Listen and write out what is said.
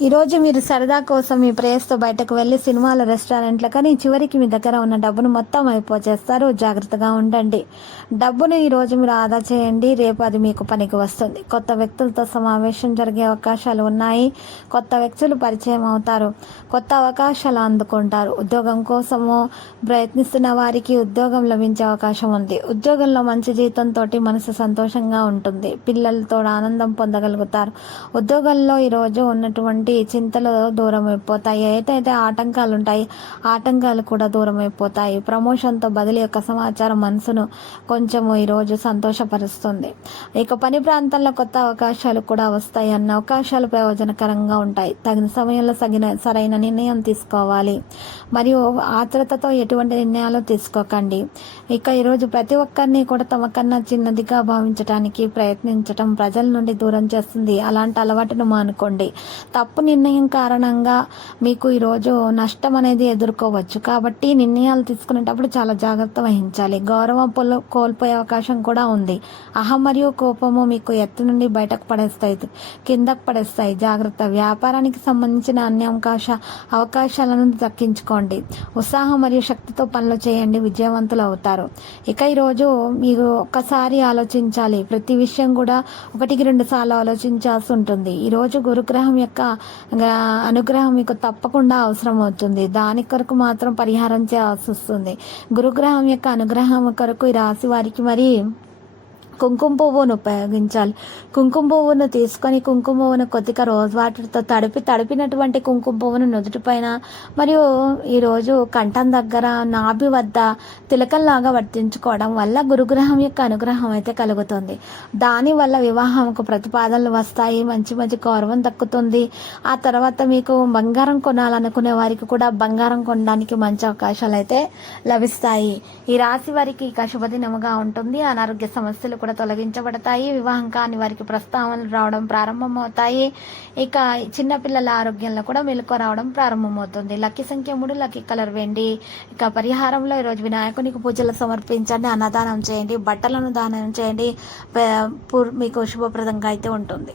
ఈరోజు మీరు సరదా కోసం మీ ప్రేయస్తో బయటకు వెళ్ళి సినిమాల రెస్టారెంట్ల కానీ చివరికి మీ దగ్గర ఉన్న డబ్బును మొత్తం అయిపోచేస్తారు. జాగ్రత్తగా ఉండండి. డబ్బును ఈ రోజు మీరు ఆదా చేయండి. రేపు అది మీకు పనికి వస్తుంది. కొత్త వ్యక్తులతో సమావేశం జరిగే అవకాశాలు ఉన్నాయి. కొత్త వ్యక్తులు పరిచయం అవుతారు. కొత్త అవకాశాలు అందుకుంటారు. ఉద్యోగం కోసము ప్రయత్నిస్తున్న వారికి ఉద్యోగం లభించే అవకాశం ఉంది. ఉద్యోగంలో మంచి జీతంతో మనసు సంతోషంగా ఉంటుంది. పిల్లలతో ఆనందం పొందగలుగుతారు. ఉద్యోగంలో ఈరోజు ఉన్నటువంటి చింతలు దూరం అయిపోతాయి ఏదైతే ఆటంకాలు ఉంటాయి ఆటంకాలు కూడా దూరం అయిపోతాయి ప్రమోషన్తో బదిలీ యొక్క సమాచారం మనసును కొంచెము ఈరోజు సంతోషపరుస్తుంది. ఇక పని ప్రాంతాల్లో కొత్త అవకాశాలు కూడా వస్తాయి అన్న అవకాశాలు ప్రయోజనకరంగా ఉంటాయి. తగిన సమయంలో సగిన సరైన నిర్ణయం తీసుకోవాలి. మరియు ఆత్రతతో ఎటువంటి నిర్ణయాలు తీసుకోకండి. ఇక ఈరోజు ప్రతి ఒక్కరిని కూడా తమ కన్నా చిన్నదిగా భావించడానికి ప్రయత్నించటం ప్రజల నుండి దూరం చేస్తుంది. అలాంటి అలవాటును మానుకోండి. తప్పు నిర్ణయం కారణంగా మీకు ఈరోజు నష్టం అనేది ఎదుర్కోవచ్చు. కాబట్టి నిర్ణయాలు తీసుకునేటప్పుడు చాలా జాగ్రత్త వహించాలి. గౌరవం పొల- కోల్పోయే అవకాశం కూడా ఉంది. అహం మరియు కోపము మీకు ఎత్తు నుండి బయటకు పడేస్తాయి. కిందకు పడేస్తాయి. జాగ్రత్త. వ్యాపారానికి సంబంధించిన అన్ని అవకాశ అవకాశాలను దక్కించుకోండి ఉత్సాహం మరియు శక్తితో పనులు చేయండి. విజయవంతులు అవుతారు. ఇక ఈరోజు మీరు ఒక్కసారి ఆలోచించాలి. ప్రతి విషయం కూడా ఒకటికి రెండు సార్లు ఆలోచించాల్సి ఉంటుంది. ఈరోజు గురుగ్రహం యొక్క అనుగ్రహం మీకు తప్పకుండా అవసరం అవుతుంది. దాని కొరకు మాత్రం పరిహారం చేయాల్సి వస్తుంది. గురుగ్రహం యొక్క అనుగ్రహం కొరకు ఈ రాశి వారికి మరి కుంకుమ పువ్వును ఉపయోగించాలి. కుంకుమ పువ్వును తీసుకొని కుంకుమ పువ్వును కొద్దిగా రోజ్ వాటర్తో తడిపి తడిపినటువంటి కుంకుమ పువ్వును నుదుటిపైన మరియు ఈరోజు కంఠం దగ్గర నాభి వద్ద తిలకంలాగా వర్తించుకోవడం వల్ల గురుగ్రహం యొక్క అనుగ్రహం అయితే కలుగుతుంది. దానివల్ల వివాహంకు ప్రతిపాదనలు వస్తాయి మంచి మంచి గౌరవం దక్కుతుంది. ఆ తర్వాత మీకు బంగారం కొనాలనుకునే వారికి కూడా బంగారం కొనడానికి మంచి అవకాశాలు అయితే లభిస్తాయి. ఈ రాశి వారికి ఇక శుభదినముగా ఉంటుంది. అనారోగ్య సమస్యలు కూడా తొలగించబడతాయి. వివాహం కాని వారికి ప్రస్తావనలు రావడం ప్రారంభమవుతాయి. ఇక చిన్నపిల్లల ఆరోగ్యంలో కూడా మెలకు రావడం ప్రారంభమవుతుంది. లక్కీ సంఖ్య మూడు లక్కీ కలర్ వెండి. ఇక పరిహారంలో ఈరోజు వినాయకునికి పూజలు సమర్పించండి అన్నదానం చేయండి బట్టలను దానం చేయండి. మీకు శుభప్రదంగా అయితే ఉంటుంది.